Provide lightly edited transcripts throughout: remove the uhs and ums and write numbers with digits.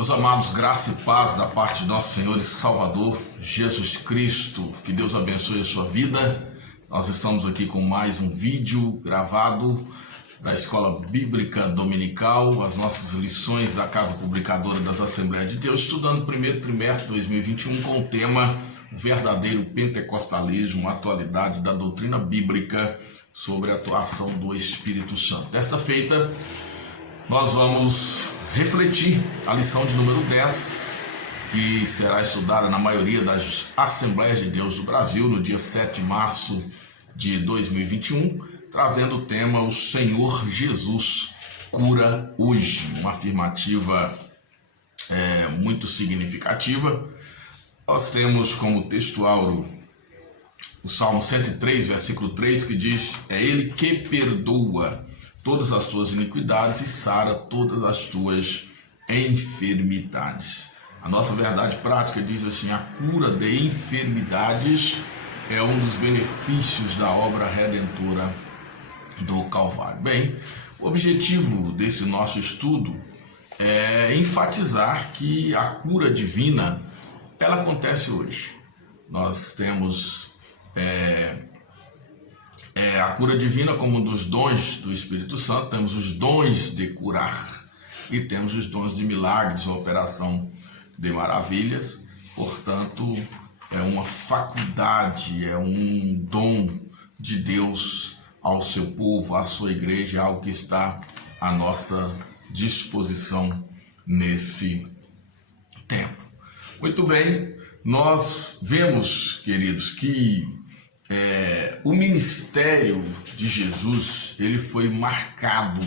Meus amados, graça e paz da parte de nosso Senhor e Salvador Jesus Cristo. Que Deus abençoe a sua vida. Nós estamos aqui com mais um vídeo gravado da Escola Bíblica Dominical, as nossas lições da Casa Publicadora das Assembleias de Deus, estudando o primeiro trimestre de 2021 com o tema Verdadeiro Pentecostalismo, atualidade da doutrina bíblica sobre a atuação do Espírito Santo. Desta feita, nós vamos refletir a lição de número 10, que será estudada na maioria das Assembleias de Deus do Brasil, no dia 7 de março de 2021, trazendo o tema O Senhor Jesus cura hoje, uma afirmativa muito significativa. Nós temos como textual o Salmo 103, versículo 3, que diz: é Ele que perdoa todas as tuas iniquidades e sara todas as tuas enfermidades. A nossa verdade prática diz assim: a cura de enfermidades é um dos benefícios da obra redentora do Calvário. Bem, o objetivo desse nosso estudo é enfatizar que a cura divina, ela acontece hoje. Nós temos a cura divina como um dos dons do Espírito Santo. Temos os dons de curar e temos os dons de milagres, a operação de maravilhas. Portanto, é uma faculdade, é um dom de Deus ao seu povo, à sua igreja, é algo que está à nossa disposição nesse tempo. Muito bem, nós vemos, queridos, que o ministério de Jesus, ele foi marcado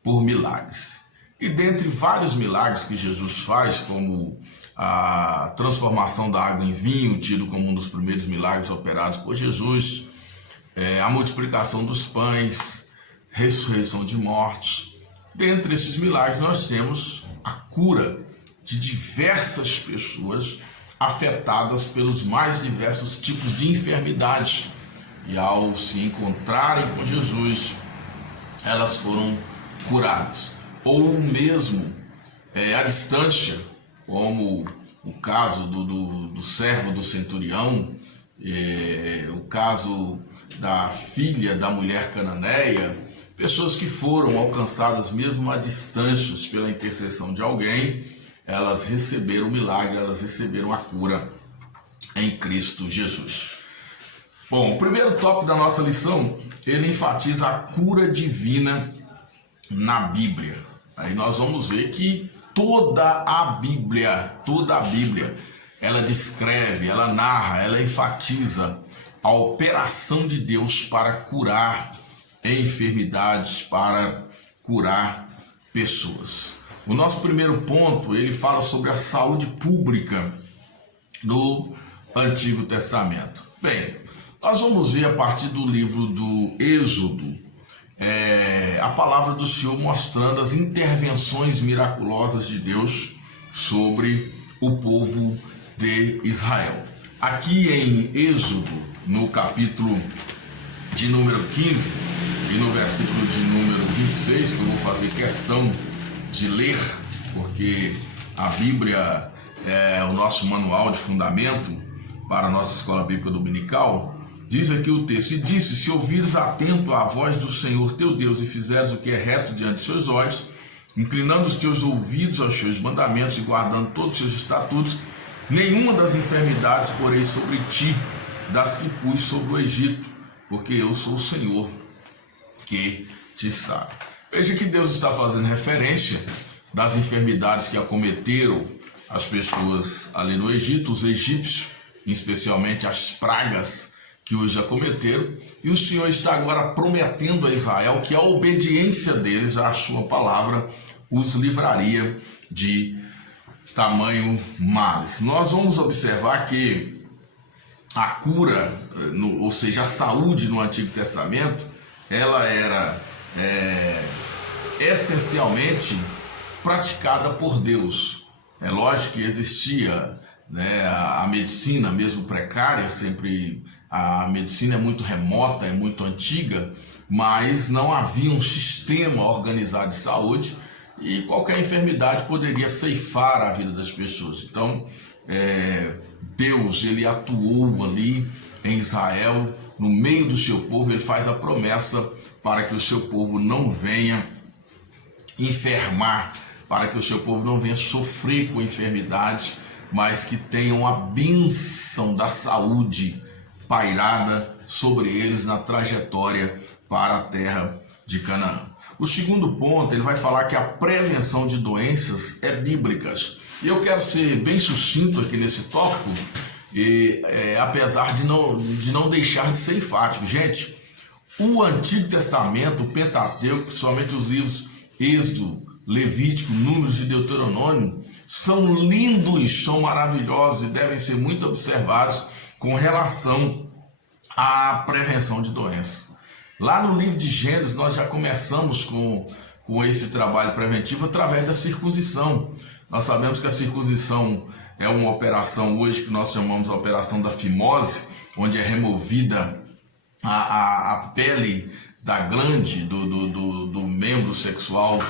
por milagres. E dentre vários milagres que Jesus faz, como a transformação da água em vinho, tido como um dos primeiros milagres operados por Jesus, a multiplicação dos pães, ressurreição de mortos. Dentre esses milagres nós temos a cura de diversas pessoas afetadas pelos mais diversos tipos de enfermidades. E ao se encontrarem com Jesus, elas foram curadas. Ou mesmo à distância, como o caso do servo do centurião, o caso da filha da mulher cananeia, pessoas que foram alcançadas mesmo a distâncias pela intercessão de alguém, elas receberam o milagre, elas receberam a cura em Cristo Jesus. Bom, o primeiro tópico da nossa lição, ele enfatiza a cura divina na Bíblia. Aí nós vamos ver que toda a Bíblia, ela descreve, ela narra, ela enfatiza a operação de Deus para curar enfermidades, para curar pessoas. O nosso primeiro ponto, ele fala sobre a saúde pública no Antigo Testamento. Bem, nós vamos ver a partir do livro do Êxodo, a palavra do Senhor mostrando as intervenções miraculosas de Deus sobre o povo de Israel. Aqui em Êxodo, no capítulo de número 15 e no versículo de número 26, que eu vou fazer questão de ler, porque a Bíblia é o nosso manual de fundamento para a nossa escola bíblica dominical. Diz aqui o texto: e disse: se ouvires atento à voz do Senhor teu Deus e fizeres o que é reto diante de seus olhos, inclinando os teus ouvidos aos seus mandamentos e guardando todos os seus estatutos, nenhuma das enfermidades porei sobre ti, das que pus sobre o Egito, porque eu sou o Senhor que te sara. Veja que Deus está fazendo referência das enfermidades que acometeram as pessoas ali no Egito, os egípcios, especialmente as pragas que os acometeram, e o Senhor está agora prometendo a Israel que a obediência deles à sua palavra os livraria de tamanho males. Nós vamos observar que a cura, ou seja, a saúde no Antigo Testamento, ela era essencialmente praticada por Deus. É lógico que existia a medicina, mesmo precária, sempre a medicina é muito remota, é muito antiga, mas não havia um sistema organizado de saúde, e qualquer enfermidade poderia ceifar a vida das pessoas. Então, Deus, ele atuou ali em Israel, no meio do seu povo. Ele faz a promessa para que o seu povo não venha enfermar, para que o seu povo não venha sofrer com enfermidades, mas que tenham a bênção da saúde pairada sobre eles na trajetória para a terra de Canaã. O segundo ponto, ele vai falar que a prevenção de doenças é bíblica. E eu quero ser bem sucinto aqui nesse tópico, apesar de não deixar de ser enfático. Gente, o Antigo Testamento, o Pentateuco, principalmente os livros Êxodo, Levítico, Números e Deuteronômio, são lindos, são maravilhosos e devem ser muito observados com relação à prevenção de doenças. Lá no livro de Gênesis, nós já começamos com esse trabalho preventivo através da circuncisão. Nós sabemos que a circuncisão é uma operação hoje que nós chamamos a operação da fimose, onde é removida a pele da glande do membro sexual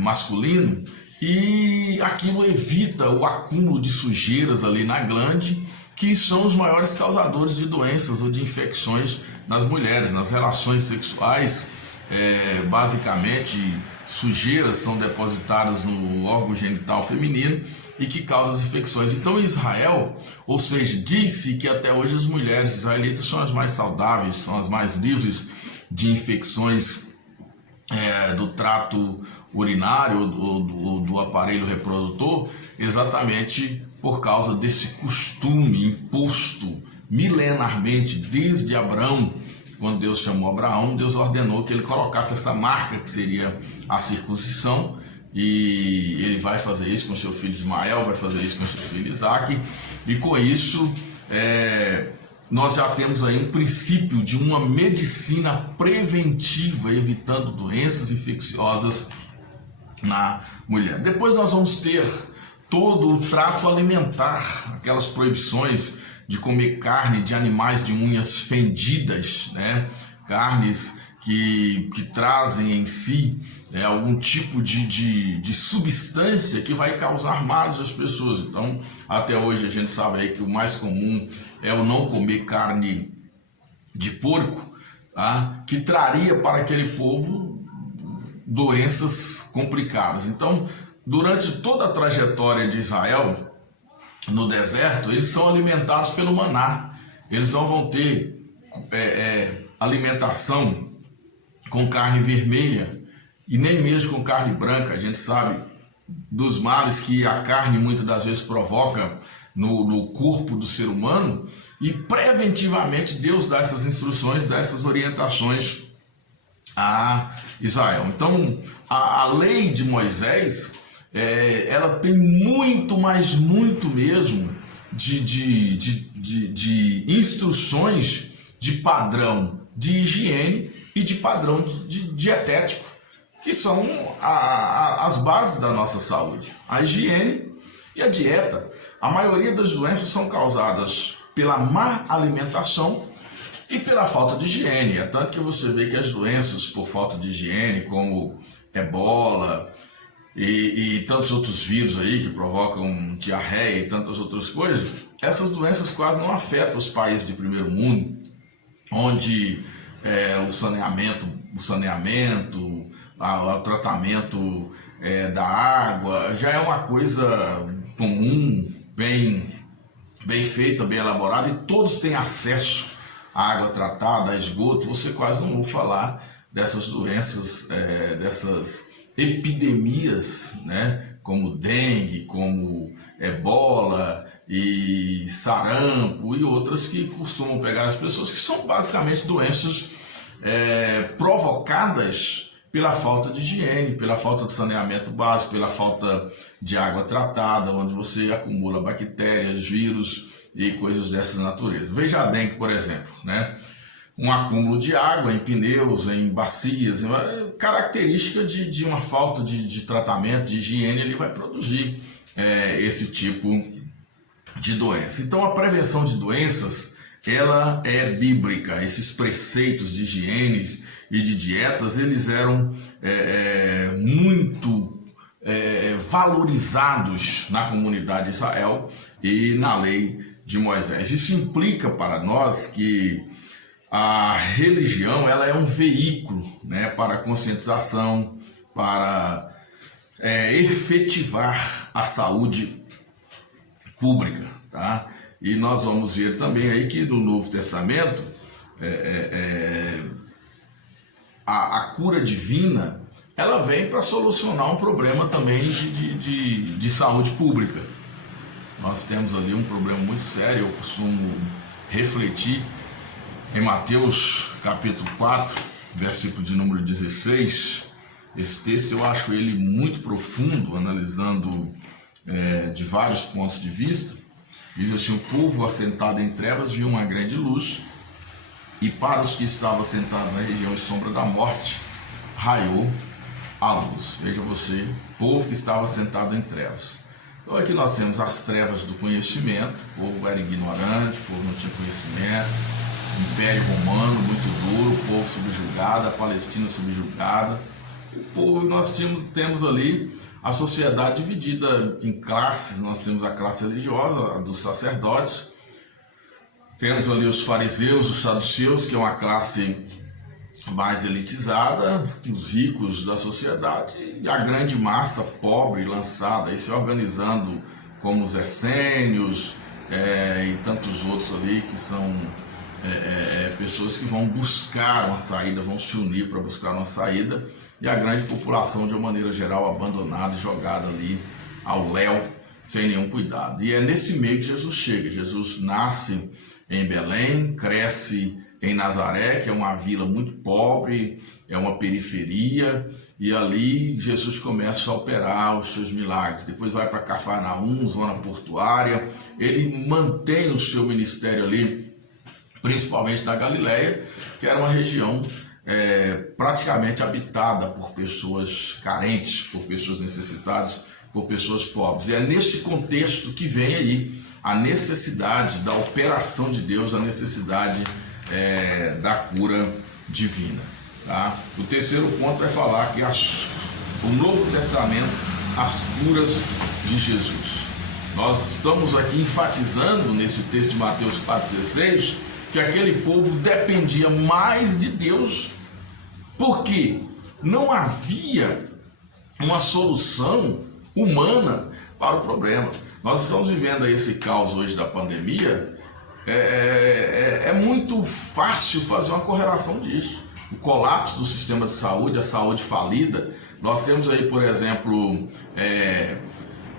masculino, e aquilo evita o acúmulo de sujeiras ali na glande, que são os maiores causadores de doenças ou de infecções nas mulheres. Nas relações sexuais, basicamente, sujeiras são depositadas no órgão genital feminino e que causam as infecções. Então, em Israel, ou seja, disse que até hoje as mulheres israelitas são as mais saudáveis, são as mais livres de infecções do trato urinário ou do aparelho reprodutor, exatamente por causa desse costume imposto milenarmente desde Abraão. Quando Deus chamou Abraão, Deus ordenou que ele colocasse essa marca que seria a circuncisão, e ele vai fazer isso com seu filho Ismael, vai fazer isso com seu filho Isaque, e com isso nós já temos aí um princípio de uma medicina preventiva, evitando doenças infecciosas na mulher. Depois nós vamos ter todo o trato alimentar, aquelas proibições de comer carne de animais de unhas fendidas, né? Carnes que trazem em si algum tipo de substância que vai causar males às pessoas. Então, até hoje a gente sabe aí que o mais comum é o não comer carne de porco, tá? Que traria para aquele povo doenças complicadas. Então, durante toda a trajetória de Israel no deserto, eles são alimentados pelo maná. Eles não vão ter alimentação com carne vermelha e nem mesmo com carne branca. A gente sabe dos males que a carne muitas das vezes provoca no corpo do ser humano, e preventivamente Deus dá essas instruções, dá essas orientações a Israel. Então, a lei de Moisés, ela tem muito, mas muito mesmo de instruções de padrão de higiene e de padrão dietético, que são as bases da nossa saúde: a higiene e a dieta. A maioria das doenças são causadas pela má alimentação e pela falta de higiene. É tanto que você vê que as doenças por falta de higiene, como ebola e tantos outros vírus aí que provocam diarreia e tantas outras coisas, essas doenças quase não afetam os países de primeiro mundo, onde o saneamento, o tratamento da água já é uma coisa comum, bem feita, bem elaborada, e todos têm acesso à água tratada, a esgoto. Você quase não ouve falar dessas doenças, dessas epidemias, né, como dengue, como ebola e sarampo e outras que costumam pegar as pessoas, que são basicamente doenças provocadas pela falta de higiene, pela falta de saneamento básico, pela falta de água tratada, onde você acumula bactérias, vírus e coisas dessa natureza. Veja a dengue, por exemplo, né? Um acúmulo de água em pneus, em bacias, característica de uma falta de tratamento, de higiene, ele vai produzir esse tipo de doença. Então, a prevenção de doenças, ela é bíblica. Esses preceitos de higiene e de dietas, eles eram muito valorizados na comunidade de Israel e na lei de Moisés. Isso implica para nós que a religião ela é um veículo, né, para a conscientização, para efetivar a saúde pública, tá? E nós vamos ver também aí que no Novo Testamento a cura divina ela vem para solucionar um problema também de saúde pública. Nós temos ali um problema muito sério, eu costumo refletir em Mateus capítulo 4, versículo de número 16, esse texto eu acho ele muito profundo, analisando de vários pontos de vista. Diz assim: o povo assentado em trevas viu uma grande luz, e para os que estavam assentados na região de sombra da morte, raiou a luz. Veja você, povo que estava assentado em trevas. Então aqui nós temos as trevas do conhecimento, o povo era ignorante, o povo não tinha conhecimento, Império Romano muito duro, o povo subjugado, a Palestina subjugada. O povo, nós temos ali a sociedade dividida em classes. Nós temos a classe religiosa, a dos sacerdotes, temos ali os fariseus, os saduceus, que é uma classe mais elitizada, os ricos da sociedade, e a grande massa pobre lançada, aí se organizando como os essênios e tantos outros ali que são pessoas que vão buscar uma saída, vão se unir para buscar uma saída, e a grande população de uma maneira geral abandonada e jogada ali ao léu sem nenhum cuidado. E é nesse meio que Jesus chega. Jesus nasce em Belém, cresce em Nazaré, que é uma vila muito pobre, é uma periferia, e ali Jesus começa a operar os seus milagres. Depois vai para Cafarnaum, zona portuária. Ele mantém o seu ministério ali, principalmente na Galileia, que era uma região praticamente habitada por pessoas carentes, por pessoas necessitadas, por pessoas pobres. E é nesse contexto que vem aí a necessidade da operação de Deus, a necessidade da cura divina. Tá? O terceiro ponto vai falar que o Novo Testamento, as curas de Jesus. Nós estamos aqui enfatizando nesse texto de Mateus 4,16 que aquele povo dependia mais de Deus, porque não havia uma solução humana para o problema. Nós estamos vivendo esse caos hoje da pandemia. É muito fácil fazer uma correlação disso. O colapso do sistema de saúde, a saúde falida. Nós temos aí, por exemplo,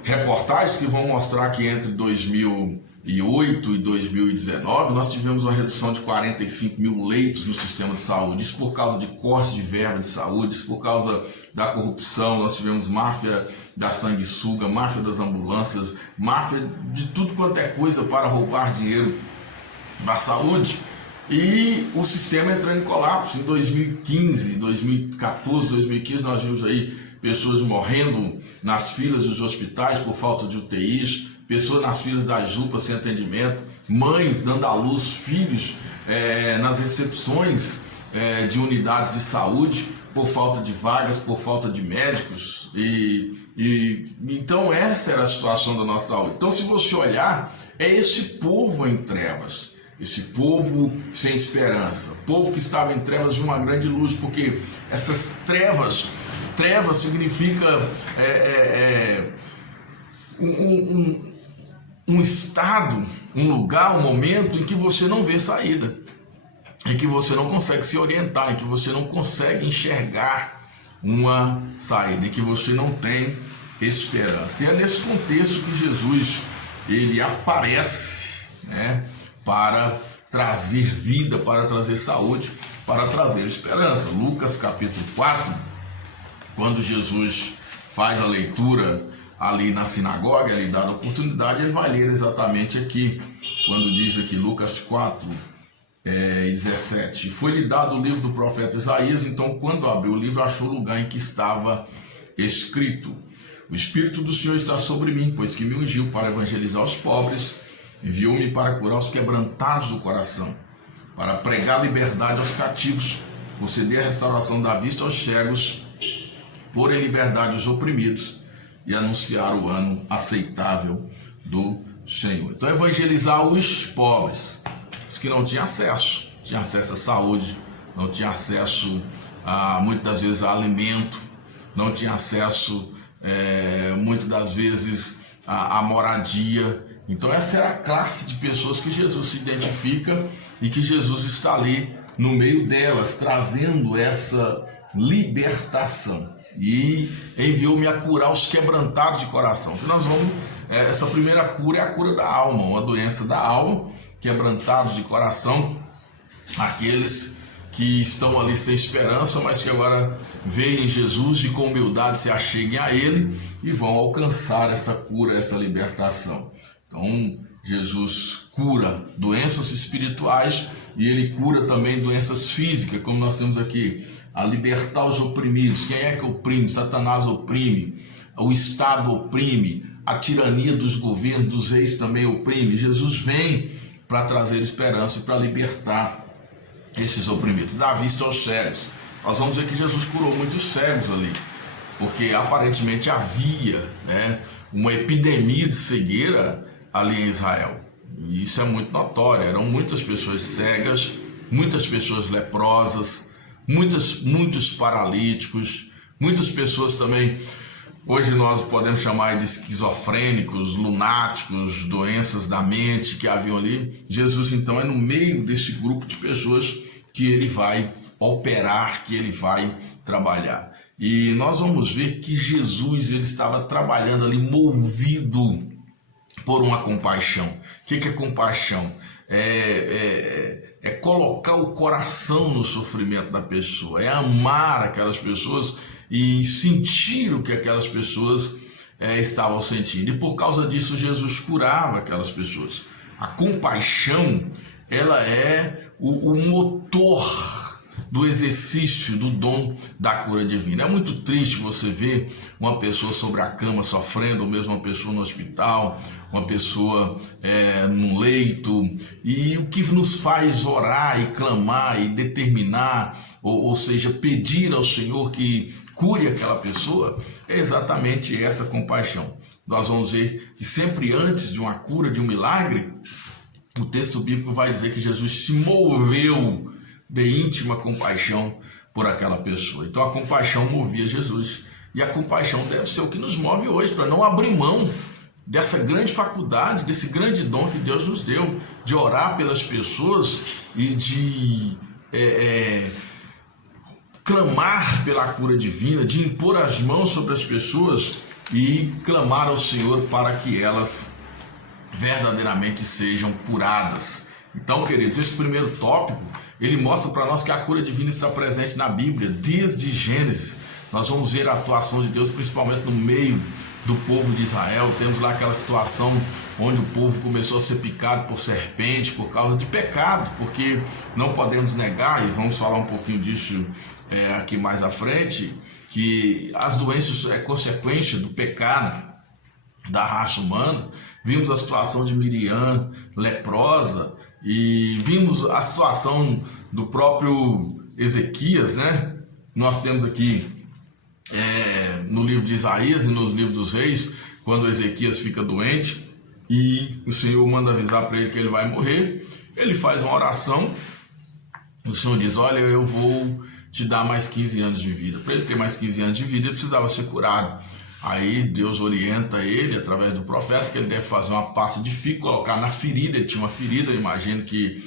reportagens que vão mostrar que entre 2008 e 2019 nós tivemos uma redução de 45 mil leitos no sistema de saúde. Isso por causa de corte de verba de saúde, isso por causa da corrupção. Nós tivemos máfia da sanguessuga, máfia das ambulâncias, máfia de tudo quanto é coisa para roubar dinheiro da saúde. E o sistema entrando em colapso. Em 2015, 2014, 2015 nós vimos aí pessoas morrendo nas filas dos hospitais por falta de UTIs, pessoas nas filas das UPAs sem atendimento, mães dando à luz filhos nas recepções de unidades de saúde por falta de vagas, por falta de médicos. Então essa era a situação da nossa saúde. Então, se você olhar, é esse povo em trevas, esse povo sem esperança, povo que estava em trevas de uma grande luz, porque essas trevas significa um estado, um lugar, um momento em que você não vê saída, em que você não consegue se orientar, em que você não consegue enxergar uma saída, em que você não tem esperança. E é nesse contexto que Jesus ele aparece, né, para trazer vida, para trazer saúde, para trazer esperança. Lucas capítulo 4, quando Jesus faz a leitura ali na sinagoga, lhe dada a oportunidade, ele vai ler exatamente aqui, quando diz aqui Lucas 4, 17, foi-lhe dado o livro do profeta Isaías, então quando abriu o livro, achou o lugar em que estava escrito: o Espírito do Senhor está sobre mim, pois que me ungiu para evangelizar os pobres, enviou-me para curar os quebrantados do coração, para pregar liberdade aos cativos conceder a restauração da vista aos cegos, pôr em liberdade os oprimidos e anunciar o ano aceitável do Senhor. Então, evangelizar os pobres, os que não tinham acesso à saúde, não tinham acesso muitas das vezes a alimento, não tinham acesso muitas das vezes a moradia. Então essa era a classe de pessoas que Jesus se identifica e que Jesus está ali no meio delas, trazendo essa libertação. E enviou-me a curar os quebrantados de coração. Então nós vamos, essa primeira cura é a cura da alma, uma doença da alma, quebrantados de coração, aqueles que estão ali sem esperança, mas que agora veem Jesus e com humildade se acheguem a Ele e vão alcançar essa cura, essa libertação. Então, Jesus cura doenças espirituais e Ele cura também doenças físicas, como nós temos aqui, a libertar os oprimidos. Quem é que oprime? Satanás oprime, o Estado oprime, a tirania dos governos, dos reis também oprime. Jesus vem para trazer esperança e para libertar esses oprimidos, dar vista aos cegos. Nós vamos ver que Jesus curou muitos cegos ali, porque aparentemente havia uma epidemia de cegueira ali em Israel. E isso é muito notório, eram muitas pessoas cegas, muitas pessoas leprosas, muitos paralíticos, muitas pessoas também, hoje nós podemos chamar de esquizofrênicos, lunáticos, doenças da mente que haviam ali. Jesus então é no meio desse grupo de pessoas que ele vai operar, que ele vai trabalhar. E nós vamos ver que Jesus ele estava trabalhando ali movido por uma compaixão. O que é compaixão? É colocar o coração no sofrimento da pessoa, é amar aquelas pessoas e sentir o que aquelas pessoas estavam sentindo. E por causa disso Jesus curava aquelas pessoas. A compaixão, ela é o motor do exercício do dom da cura divina. É muito triste você ver uma pessoa sobre a cama sofrendo, ou mesmo uma pessoa no hospital, uma pessoa num leito, e o que nos faz orar e clamar e determinar, ou seja, pedir ao Senhor que cure aquela pessoa, é exatamente essa compaixão. Nós vamos ver que sempre antes de uma cura, de um milagre, o texto bíblico vai dizer que Jesus se moveu de íntima compaixão por aquela pessoa. Então a compaixão movia Jesus, e a compaixão deve ser o que nos move hoje, para não abrir mão dessa grande faculdade, desse grande dom que Deus nos deu, de orar pelas pessoas e de clamar pela cura divina, de impor as mãos sobre as pessoas e clamar ao Senhor para que elas verdadeiramente sejam curadas. Então, queridos, esse primeiro tópico, ele mostra para nós que a cura divina está presente na Bíblia, desde Gênesis. Nós vamos ver a atuação de Deus, principalmente no meio do povo de Israel. Temos lá aquela situação onde o povo começou a ser picado por serpente por causa de pecado, porque não podemos negar, e vamos falar um pouquinho disso aqui mais à frente, que as doenças é consequência do pecado da raça humana. Vimos a situação de Miriam, leprosa, e vimos a situação do próprio Ezequias, né? Nós temos aqui no livro de Isaías e nos livros dos reis, quando Ezequias fica doente e o Senhor manda avisar para ele que ele vai morrer, ele faz uma oração, o Senhor diz: olha, eu vou te dar mais 15 anos de vida. Para ele ter mais 15 anos de vida, ele precisava ser curado. Aí Deus orienta ele, através do profeta, que ele deve fazer uma pasta de figo, colocar na ferida. Ele tinha uma ferida, eu imagino que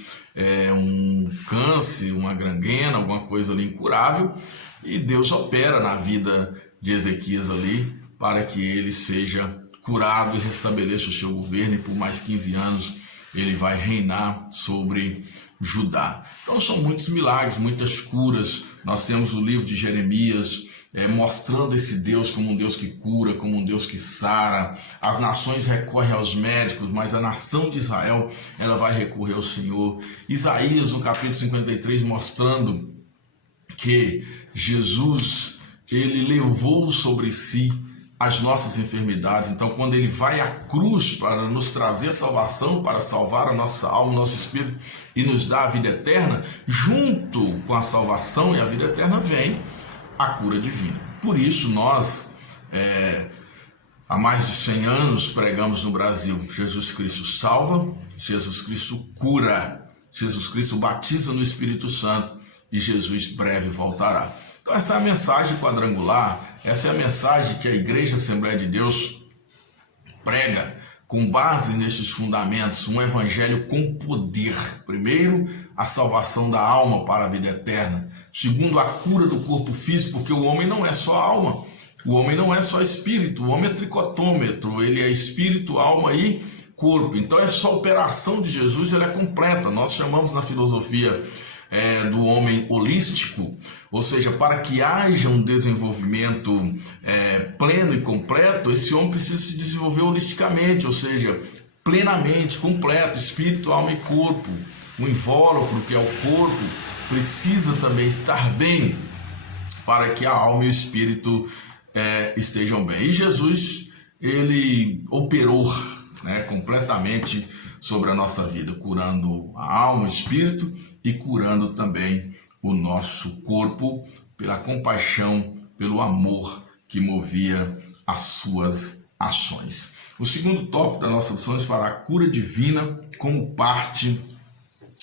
um câncer, uma gangrena, alguma coisa ali incurável. E Deus opera na vida de Ezequias ali, para que ele seja curado e restabeleça o seu governo, e por mais 15 anos ele vai reinar sobre Judá. Então são muitos milagres, muitas curas. Nós temos o livro de Jeremias, mostrando esse Deus como um Deus que cura, como um Deus que sara. As nações recorrem aos médicos, mas a nação de Israel, ela vai recorrer ao Senhor. Isaías, no capítulo 53, mostrando que Jesus, ele levou sobre si as nossas enfermidades. Então, quando ele vai à cruz para nos trazer salvação, para salvar a nossa alma, o nosso espírito e nos dar a vida eterna, junto com a salvação e a vida eterna vem a cura divina. Por isso nós, há mais de 100 anos, pregamos no Brasil: Jesus Cristo salva, Jesus Cristo cura, Jesus Cristo batiza no Espírito Santo e Jesus breve voltará. Então essa é a mensagem quadrangular, essa é a mensagem que a Igreja Assembleia de Deus prega com base nestes fundamentos, um evangelho com poder. Primeiro, a salvação da alma para a vida eterna. Segundo, a cura do corpo físico, porque o homem não é só alma, o homem não é só espírito, o homem é tricotômetro, ele é espírito, alma e corpo. Então essa operação de Jesus, ela é completa. Nós chamamos na filosofia do homem holístico, ou seja, para que haja um desenvolvimento pleno e completo, esse homem precisa se desenvolver holisticamente, ou seja, plenamente, completo, espírito, alma e corpo. O invólucro, que é o corpo, precisa também estar bem para que a alma e o espírito estejam bem. E Jesus, ele operou completamente sobre a nossa vida, curando a alma, o espírito e curando também o nosso corpo pela compaixão, pelo amor que movia as suas ações. O segundo tópico da nossa lição é falar a cura divina como parte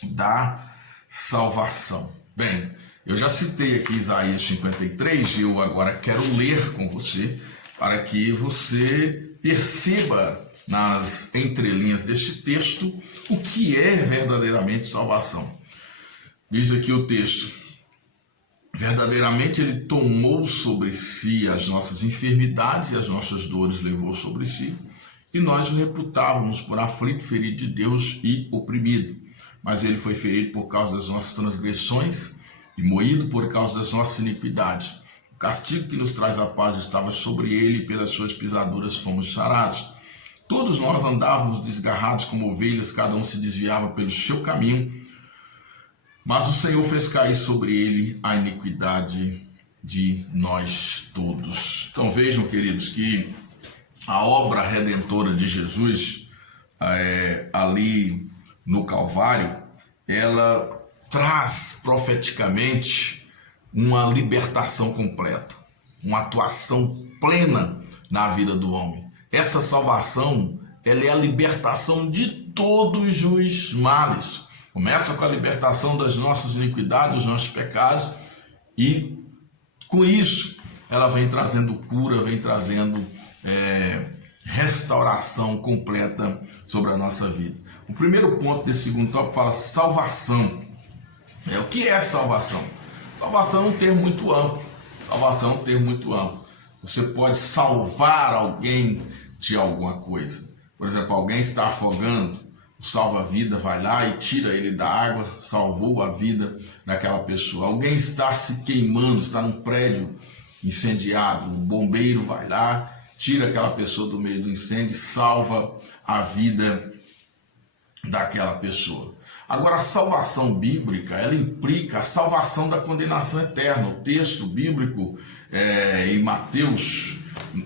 da salvação. Bem, eu já citei aqui Isaías 53 e eu agora quero ler com você para que você perceba nas entrelinhas deste texto o que é verdadeiramente salvação. Diz aqui o texto: verdadeiramente ele tomou sobre si as nossas enfermidades e as nossas dores levou sobre si, e nós o reputávamos por aflito, ferido de Deus e oprimido. Mas ele foi ferido por causa das nossas transgressões e moído por causa das nossas iniquidades. O castigo que nos traz a paz estava sobre ele, e pelas suas pisaduras fomos sarados. Todos nós andávamos desgarrados como ovelhas, cada um se desviava pelo seu caminho, mas o Senhor fez cair sobre ele a iniquidade de nós todos. Então vejam, queridos, que a obra redentora de Jesus ali no Calvário, ela traz profeticamente uma libertação completa, uma atuação plena na vida do homem. Essa salvação, ela é a libertação de todos os males. Começa com a libertação das nossas iniquidades, dos nossos pecados, e com isso ela vem trazendo cura, vem trazendo restauração completa sobre a nossa vida. O primeiro ponto desse segundo tópico fala salvação. O que é salvação? Salvação é um termo muito amplo. Salvação é um termo muito amplo. Você pode salvar alguém de alguma coisa. Por exemplo, alguém está afogando, o salva-vida vai lá e tira ele da água, salvou a vida daquela pessoa. Alguém está se queimando, está num prédio incendiado, o bombeiro vai lá, tira aquela pessoa do meio do incêndio e salva a vida daquela pessoa. Agora, a salvação bíblica, ela implica a salvação da condenação eterna. O texto bíblico em Mateus,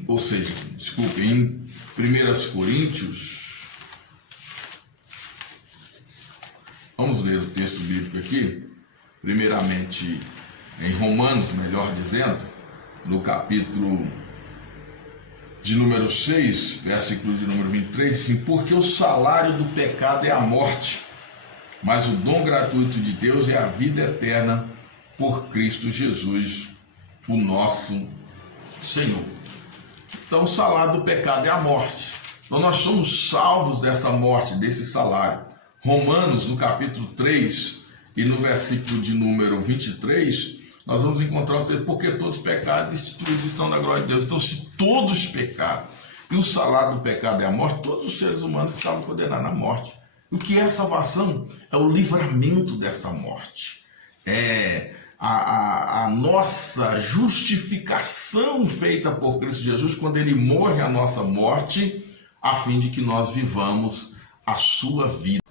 ou seja, desculpe, em 1 Coríntios, vamos ler o texto bíblico aqui, primeiramente em Romanos, melhor dizendo, no capítulo de número 6, versículo de número 23, assim, porque o salário do pecado é a morte, mas o dom gratuito de Deus é a vida eterna por Cristo Jesus, o nosso Senhor. Então o salário do pecado é a morte. Então nós somos salvos dessa morte, desse salário. Romanos, no capítulo 3 e no versículo de número 23, nós vamos encontrar o texto, porque todos pecaram e destituídos estão da glória de Deus. Então, se todos pecaram e o salário do pecado é a morte, todos os seres humanos estavam condenados à morte. O que é a salvação? É o livramento dessa morte. É a nossa justificação feita por Cristo Jesus, quando ele morre a nossa morte, a fim de que nós vivamos a sua vida.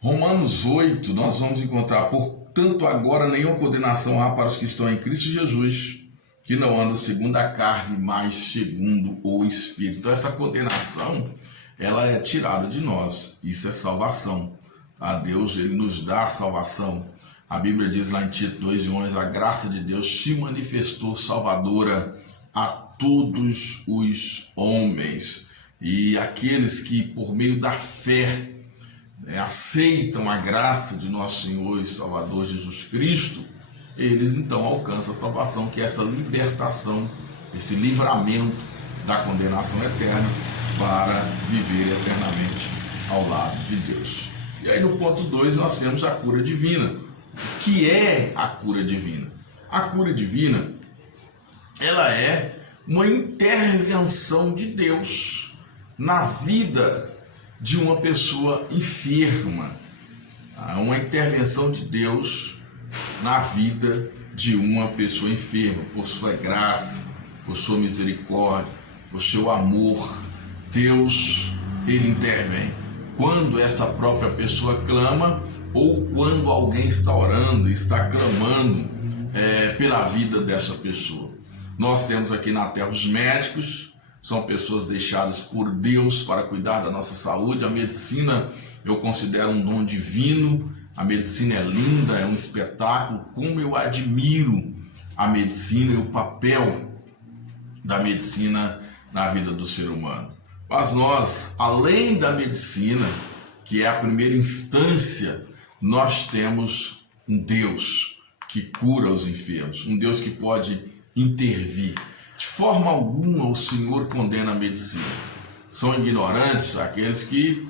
Romanos 8, nós vamos encontrar: portanto agora nenhuma condenação há para os que estão em Cristo Jesus, que não anda segundo a carne, mas segundo o Espírito. Então essa condenação, ela é tirada de nós. Isso é salvação. Tá? Deus, ele nos dá a salvação. A Bíblia diz lá em Tito 2:11, a graça de Deus se manifestou salvadora a todos os homens. E aqueles que, por meio da fé, aceitam a graça de nosso Senhor e Salvador Jesus Cristo, eles então alcançam a salvação, que é essa libertação, esse livramento da condenação eterna para viver eternamente ao lado de Deus. E aí no ponto 2 nós temos a cura divina. O que é a cura divina? A cura divina, ela é uma intervenção de Deus na vida de uma pessoa enferma. Uma intervenção de Deus na vida de uma pessoa enferma, por sua graça, por sua misericórdia, por seu amor. Deus, ele intervém quando essa própria pessoa clama, ou quando alguém está orando, está clamando pela vida dessa pessoa. Nós temos aqui na terra os médicos, são pessoas deixadas por Deus para cuidar da nossa saúde. A medicina eu considero um dom divino. A medicina é linda, é um espetáculo. Como eu admiro a medicina e o papel da medicina na vida do ser humano. Mas nós, além da medicina, que é a primeira instância, nós temos um Deus que cura os enfermos, um Deus que pode intervir. De forma alguma o Senhor condena a medicina. São ignorantes aqueles que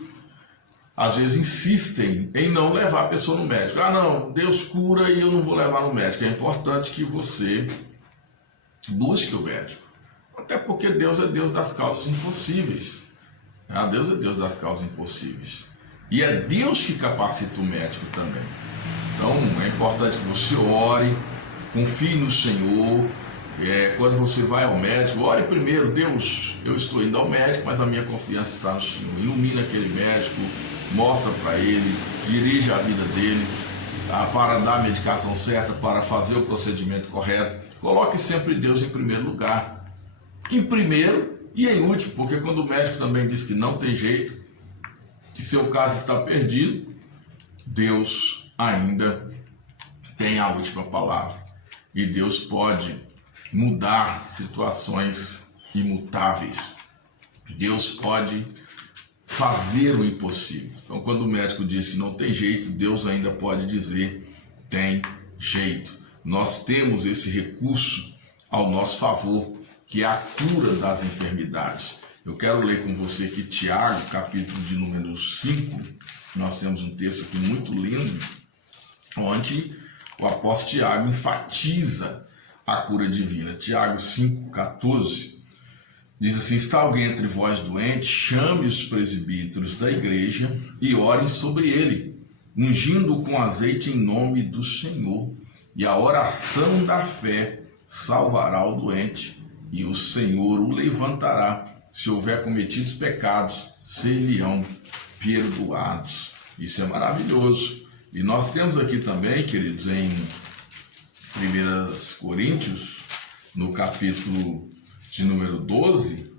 às vezes insistem em não levar a pessoa no médico. Ah não, Deus cura e eu não vou levar no médico. É importante que você busque o médico. Até porque Deus é Deus das causas impossíveis. Deus é Deus das causas impossíveis. E é Deus que capacita o médico também. Então é importante que você ore, confie no Senhor. Quando você vai ao médico, ore primeiro: Deus, eu estou indo ao médico, mas a minha confiança está no Senhor. Ilumina aquele médico, mostra para ele, dirige a vida dele, para dar a medicação certa, para fazer o procedimento correto. Coloque sempre Deus em primeiro lugar. Em primeiro e em último, porque quando o médico também diz que não tem jeito, que seu caso está perdido, Deus ainda tem a última palavra. E Deus pode mudar situações imutáveis. Deus pode fazer o impossível. Então, quando o médico diz que não tem jeito, Deus ainda pode dizer: tem jeito. Nós temos esse recurso ao nosso favor, que é a cura das enfermidades. Eu quero ler com você aqui Tiago, capítulo de número 5. Nós temos um texto aqui muito lindo, onde o apóstolo Tiago enfatiza a cura divina. Tiago 5,14 diz assim: está alguém entre vós doente, chame os presbíteros da igreja e orem sobre ele, ungindo-o com azeite em nome do Senhor, e a oração da fé salvará o doente, e o Senhor o levantará. Se houver cometido pecados, ser-lhe-ão perdoados. Isso é maravilhoso. E nós temos aqui também, queridos, em 1 Coríntios, no capítulo de número 12,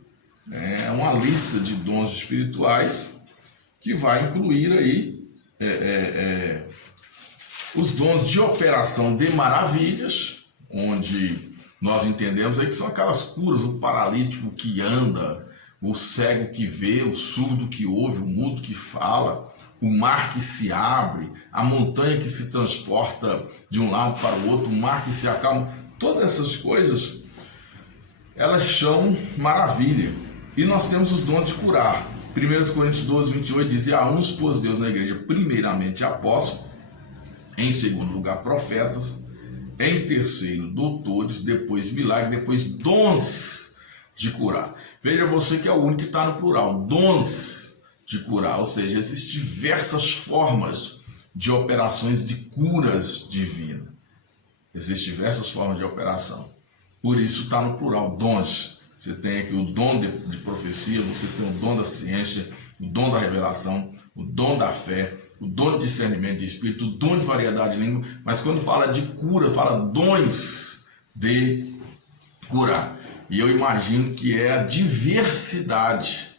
uma lista de dons espirituais que vai incluir aí os dons de operação de maravilhas, onde nós entendemos aí que são aquelas curas: o paralítico que anda, o cego que vê, o surdo que ouve, o mudo que fala, o mar que se abre, a montanha que se transporta de um lado para o outro, o mar que se acalma. Todas essas coisas, elas são maravilha. E nós temos os dons de curar. 1 Coríntios 12, 28 diz: e a uns pôs Deus na igreja primeiramente apóstolos, em segundo lugar profetas, em terceiro doutores, depois milagres, depois dons de curar. Veja você que é o único que está no plural, dons de curar, ou seja, existem diversas formas de operações de curas divinas. Existem diversas formas de operação. Por isso está no plural, dons. Você tem aqui o dom de profecia, você tem o dom da ciência, o dom da revelação, o dom da fé, o dom de discernimento de espírito, o dom de variedade de língua. Mas quando fala de cura, fala dons de curar. E eu imagino que é a diversidade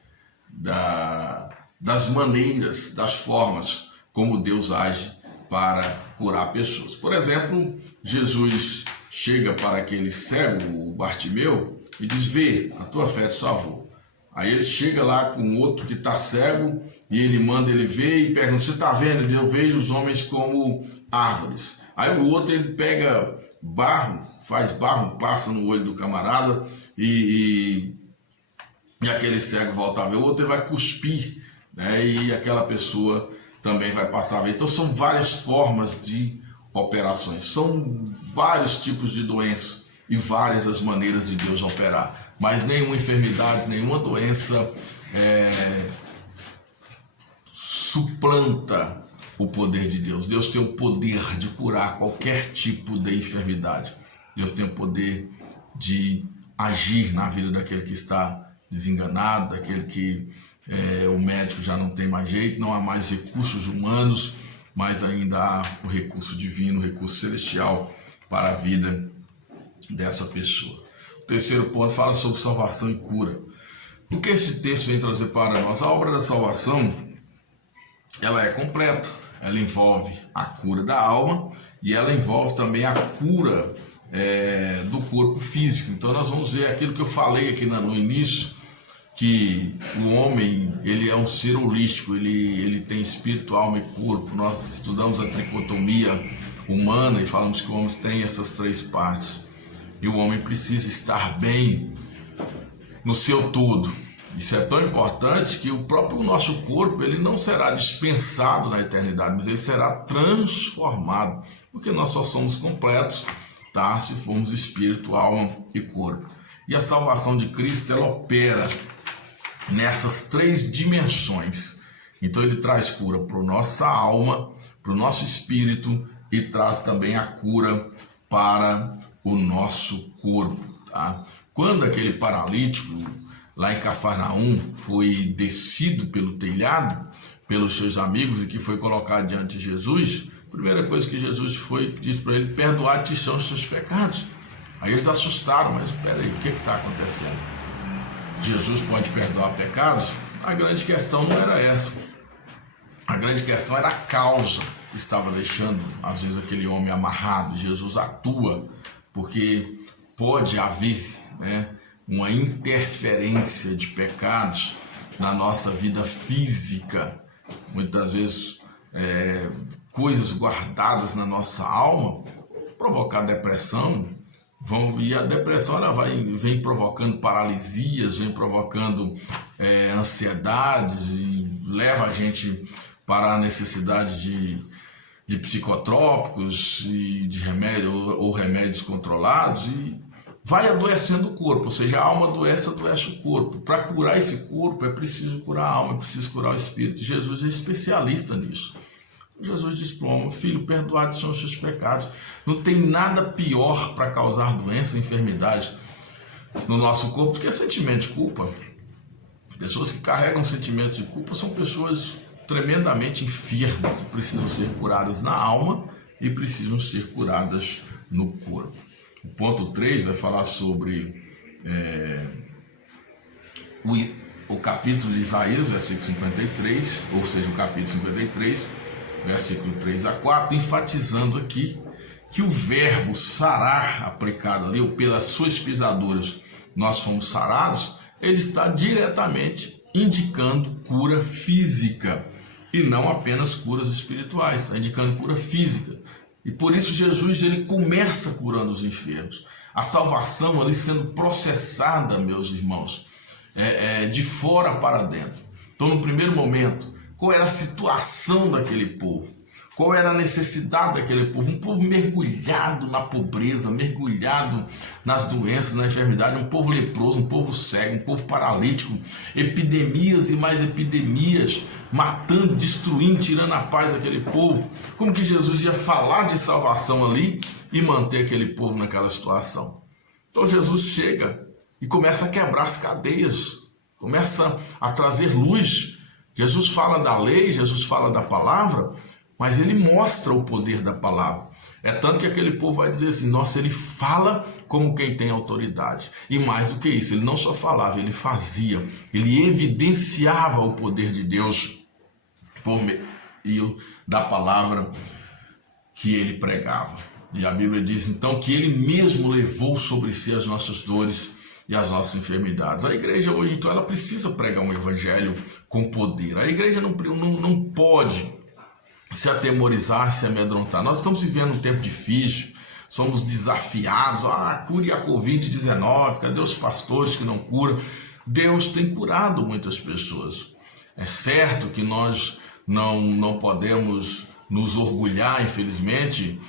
das maneiras, das formas como Deus age para curar pessoas. Por exemplo, Jesus chega para aquele cego, o Bartimeu, e diz: vê, a tua fé te salvou. Aí ele chega lá com outro que está cego e ele manda ele ver e pergunta: você está vendo? Ele diz: eu vejo os homens como árvores. Aí o outro ele pega barro, faz barro, passa no olho do camarada e aquele cego volta a ver. O outro ele vai cuspir, né? E aquela pessoa também vai passar a ver. Então são várias formas de operações, são vários tipos de doenças e várias as maneiras de Deus operar. Mas nenhuma enfermidade, nenhuma doença suplanta o poder de Deus. Deus tem o poder de curar qualquer tipo de enfermidade. Deus tem o poder de agir na vida daquele que está desenganado, daquele que o médico já não tem mais jeito, não há mais recursos humanos, mas ainda há o recurso divino, o recurso celestial para a vida dessa pessoa. O terceiro ponto fala sobre salvação e cura. O que esse texto vem trazer para nós? A obra da salvação, ela é completa. Ela envolve a cura da alma e ela envolve também a cura do corpo físico. Então nós vamos ver aquilo que eu falei aqui no início, que o homem ele é um ser holístico, ele tem espírito, alma e corpo. Nós estudamos a tricotomia humana e falamos que o homem tem essas três partes. E o homem precisa estar bem no seu todo. Isso é tão importante que o próprio nosso corpo ele não será dispensado na eternidade, mas ele será transformado, porque nós só somos completos, tá? Se formos espírito, alma e corpo. E a salvação de Cristo ela opera nessas três dimensões. Então ele traz cura para a nossa alma, para o nosso espírito e traz também a cura para o nosso corpo, tá? Quando aquele paralítico lá em Cafarnaum foi descido pelo telhado pelos seus amigos e que foi colocado diante de Jesus, a primeira coisa que Jesus disse para ele: perdoar-te são os seus pecados. Aí eles assustaram: mas espera aí, o que está acontecendo? Jesus pode perdoar pecados? A grande questão não era essa. A grande questão era a causa que estava deixando às vezes aquele homem amarrado. Jesus atua porque pode haver, né, uma interferência de pecados na nossa vida física. Muitas vezes coisas guardadas na nossa alma provocar depressão, e a depressão ela vem provocando paralisias, vem provocando ansiedades e leva a gente para a necessidade de psicotrópicos e de remédio ou remédios controlados, e vai adoecendo o corpo, ou seja, a alma adoece o corpo. Para curar esse corpo é preciso curar a alma, é preciso curar o espírito. Jesus é especialista nisso. Jesus diz para o homem: filho, perdoados são os seus pecados. Não tem nada pior para causar doença e enfermidade no nosso corpo do que sentimento de culpa. Pessoas que carregam sentimentos de culpa são pessoas tremendamente enfermas e precisam ser curadas na alma e precisam ser curadas no corpo. O ponto 3 vai falar sobre o capítulo de Isaías, versículo 53, ou seja, o capítulo 53, versículo 3 a 4, enfatizando aqui que o verbo sarar, aplicado ali, ou pelas suas pisaduras nós fomos sarados, ele está diretamente indicando cura física e não apenas curas espirituais, está indicando cura física. E por isso Jesus ele começa curando os enfermos. A salvação ali sendo processada, meus irmãos, de fora para dentro. Então, no primeiro momento, qual era a situação daquele povo? Qual era a necessidade daquele povo? Um povo mergulhado na pobreza, mergulhado nas doenças, na enfermidade, um povo leproso, um povo cego, um povo paralítico, epidemias e mais epidemias, matando, destruindo, tirando a paz daquele povo. Como que Jesus ia falar de salvação ali e manter aquele povo naquela situação? Então Jesus chega e começa a quebrar as cadeias, começa a trazer luz. Jesus fala da lei, Jesus fala da palavra, mas ele mostra o poder da palavra. É tanto que aquele povo vai dizer assim: nossa, ele fala como quem tem autoridade. E mais do que isso, ele não só falava, ele fazia, ele evidenciava o poder de Deus por meio da palavra que ele pregava. E a Bíblia diz então que ele mesmo levou sobre si as nossas dores e as nossas enfermidades. A igreja hoje, então, ela precisa pregar um evangelho com poder. A igreja não pode se atemorizar, se amedrontar. Nós estamos vivendo um tempo difícil, somos desafiados. Cure a Covid-19, cadê os pastores que não curam? Deus tem curado muitas pessoas. É certo que nós não podemos nos orgulhar, infelizmente,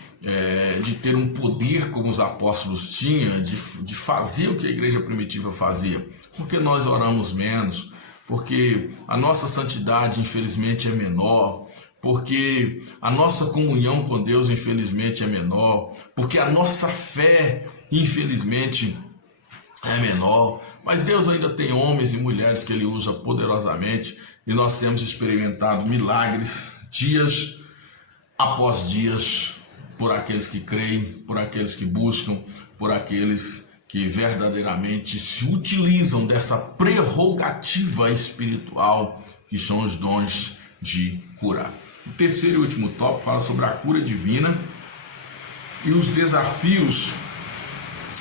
de ter um poder como os apóstolos tinham, de fazer o que a igreja primitiva fazia, porque nós oramos menos, porque a nossa santidade, infelizmente, é menor, porque a nossa comunhão com Deus, infelizmente, é menor, porque a nossa fé, infelizmente, é menor. Mas Deus ainda tem homens e mulheres que Ele usa poderosamente, e nós temos experimentado milagres dias após dias, por aqueles que creem, por aqueles que buscam, por aqueles que verdadeiramente se utilizam dessa prerrogativa espiritual que são os dons de curar. O terceiro e último tópico fala sobre a cura divina e os desafios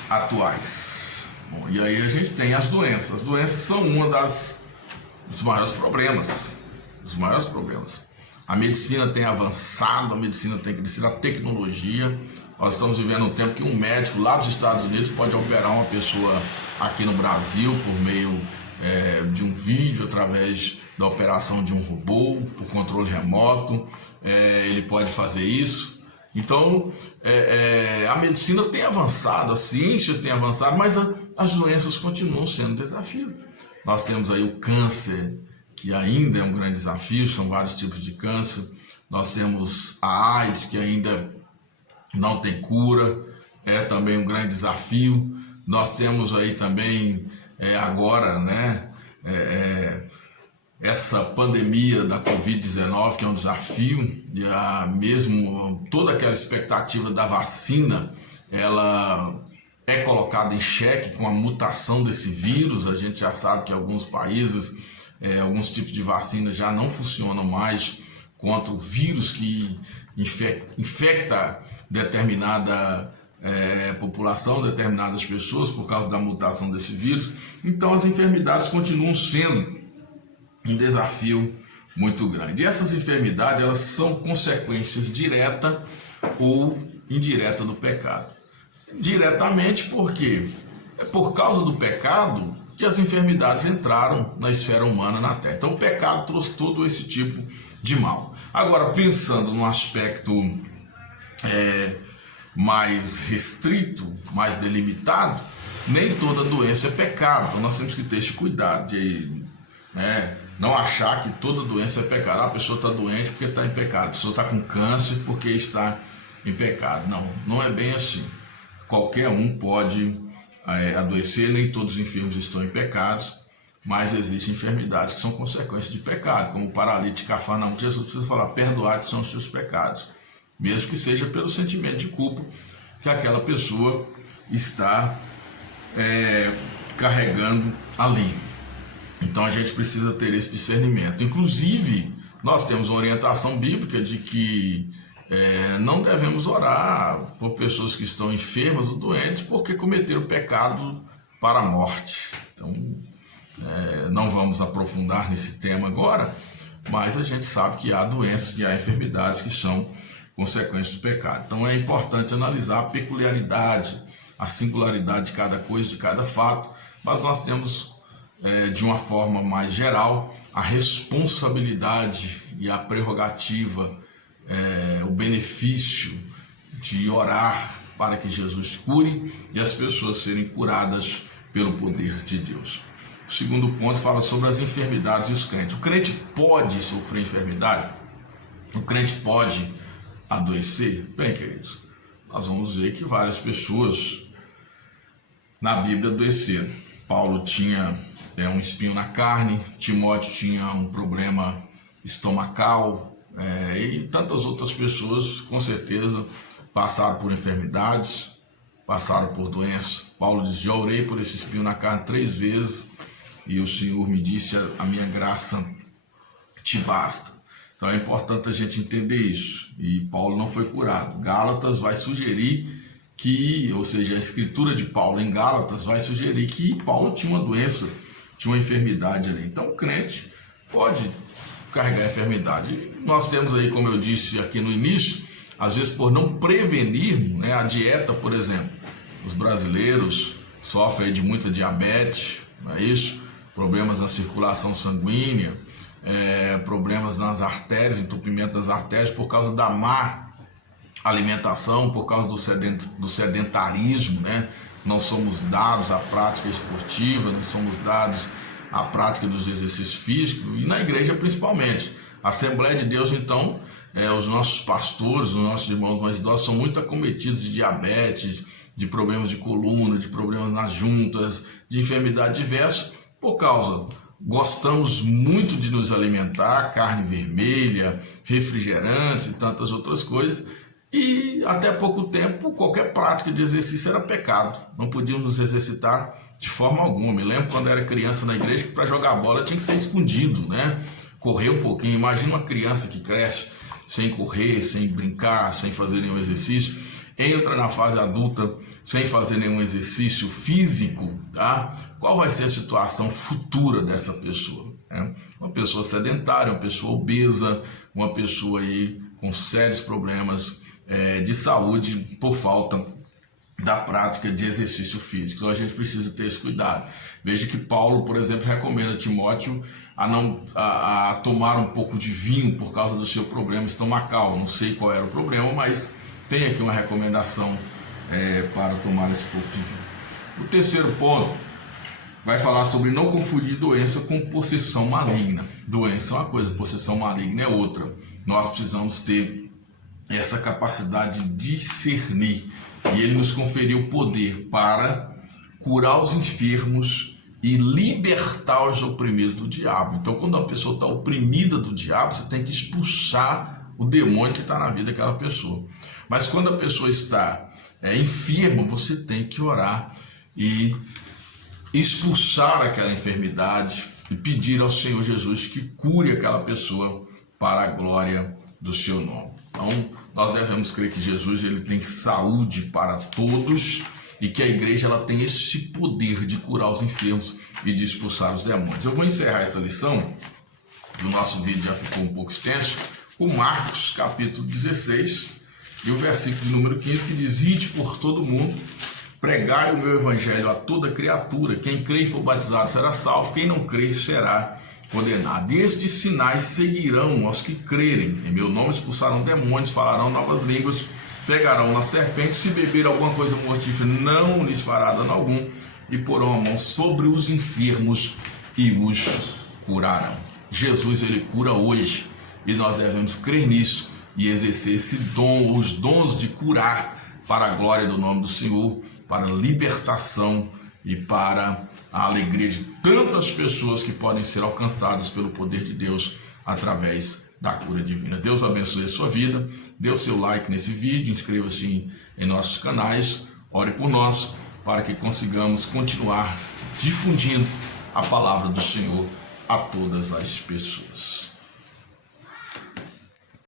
atuais. Bom, e aí a gente tem as doenças. As doenças são dos maiores problemas. A medicina tem avançado, a medicina tem crescido, a tecnologia. Nós estamos vivendo um tempo que um médico lá dos Estados Unidos pode operar uma pessoa aqui no Brasil por meio de um vídeo, através da operação de um robô, por controle remoto. Ele pode fazer isso. Então, a medicina tem avançado, a ciência tem avançado, mas as doenças continuam sendo um desafio. Nós temos aí o câncer, que ainda é um grande desafio, são vários tipos de câncer. Nós temos a AIDS, que ainda não tem cura, é também um grande desafio. Nós temos aí também agora, né, essa pandemia da Covid-19, que é um desafio, e mesmo toda aquela expectativa da vacina, ela é colocada em xeque com a mutação desse vírus. A gente já sabe que em alguns países, alguns tipos de vacina já não funcionam mais contra o vírus que infecta determinada população, determinadas pessoas por causa da mutação desse vírus. Então as enfermidades continuam sendo um desafio muito grande. E essas enfermidades, elas são consequências direta ou indireta do pecado. Diretamente porque é por causa do pecado que as enfermidades entraram na esfera humana, na Terra. Então o pecado trouxe todo esse tipo de mal. Agora, pensando no aspecto mais restrito, mais delimitado, nem toda doença é pecado. Então nós temos que ter esse cuidado de não achar que toda doença é pecado. A pessoa está doente porque está em pecado, a pessoa está com câncer porque está em pecado. Não é bem assim. Qualquer um pode adoecer, nem todos os enfermos estão em pecados, mas existem enfermidades que são consequências de pecado, como o paralítico de Cafarnaum. Jesus precisa falar: perdoados são os seus pecados, mesmo que seja pelo sentimento de culpa que aquela pessoa está carregando ali. Então a gente precisa ter esse discernimento. Inclusive, nós temos uma orientação bíblica de que não devemos orar por pessoas que estão enfermas ou doentes porque cometeram pecado para a morte. Então, não vamos aprofundar nesse tema agora, mas a gente sabe que há doenças, que há enfermidades que são consequências do pecado. Então é importante analisar a peculiaridade, a singularidade de cada coisa, de cada fato, mas nós temos, de uma forma mais geral, a responsabilidade e a prerrogativa, o benefício de orar para que Jesus cure e as pessoas serem curadas pelo poder de Deus. O segundo ponto fala sobre as enfermidades dos crentes. O crente pode sofrer enfermidade? O crente pode adoecer? Bem, queridos, nós vamos ver que várias pessoas na Bíblia adoeceram. Paulo tinha um espinho na carne, Timóteo tinha um problema estomacal, e tantas outras pessoas com certeza passaram por enfermidades, passaram por doenças. Paulo diz: já orei por esse espinho na carne 3 vezes e o Senhor me disse: a minha graça te basta. Então é importante a gente entender isso. E Paulo não foi curado. Gálatas vai sugerir que, ou seja, a escritura de Paulo em Gálatas vai sugerir que Paulo tinha uma doença, tinha uma enfermidade ali. Então o crente pode carregar a enfermidade. Nós temos aí, como eu disse aqui no início, às vezes por não prevenir, né, a dieta, por exemplo. Os brasileiros sofrem de muita diabetes, não é isso? Problemas na circulação sanguínea, problemas nas artérias, entupimento das artérias por causa da má alimentação, por causa do sedentarismo, né? Não somos dados à prática esportiva, não somos dados à prática dos exercícios físicos, e na igreja principalmente. A Assembleia de Deus, então, os nossos pastores, os nossos irmãos mais idosos são muito acometidos de diabetes, de problemas de coluna, de problemas nas juntas, de enfermidade diversa, por causa, gostamos muito de nos alimentar, carne vermelha, refrigerantes e tantas outras coisas, e até pouco tempo qualquer prática de exercício era pecado, não podíamos nos exercitar de forma alguma. Me lembro quando era criança na igreja que para jogar bola tinha que ser escondido, né? Correr um pouquinho. Imagina uma criança que cresce sem correr, sem brincar, sem fazer nenhum exercício, entra na fase adulta sem fazer nenhum exercício físico, tá? Qual vai ser a situação futura dessa pessoa? Uma pessoa sedentária, uma pessoa obesa, uma pessoa aí com sérios problemas de saúde por falta da prática de exercício físico. Então a gente precisa ter esse cuidado. Veja que Paulo, por exemplo, recomenda a Timóteo a tomar um pouco de vinho por causa do seu problema estomacal. Não sei qual era o problema, mas tem aqui uma recomendação para tomar esse pouco de vinho. O terceiro ponto vai falar sobre não confundir doença com possessão maligna. Doença é uma coisa, possessão maligna é outra. Nós precisamos ter essa capacidade de discernir, e ele nos conferiu o poder para curar os enfermos e libertar os oprimidos do diabo. Então, quando a pessoa está oprimida do diabo, você tem que expulsar o demônio que está na vida daquela pessoa. Mas quando a pessoa está enferma, você tem que orar e expulsar aquela enfermidade e pedir ao Senhor Jesus que cure aquela pessoa para a glória do seu nome. Então, nós devemos crer que Jesus ele tem saúde para todos e que a igreja ela tem esse poder de curar os enfermos e de expulsar os demônios. Eu vou encerrar essa lição, o nosso vídeo já ficou um pouco extenso, com Marcos capítulo 16 e o versículo de número 15 que diz: ide por todo mundo, pregai o meu evangelho a toda criatura, quem crê e for batizado será salvo, quem não crê será condenado. E estes sinais seguirão aos que crerem. Em meu nome expulsarão demônios, falarão novas línguas, pegarão na serpente, se beber alguma coisa mortífera não lhes fará dano algum, e porão a mão sobre os enfermos e os curarão. Jesus ele cura hoje e nós devemos crer nisso e exercer esse dom, os dons de curar para a glória do nome do Senhor, para a libertação e para a alegria de tantas pessoas que podem ser alcançadas pelo poder de Deus através da cura divina. Deus abençoe a sua vida, dê o seu like nesse vídeo, inscreva-se em nossos canais, ore por nós para que consigamos continuar difundindo a palavra do Senhor a todas as pessoas.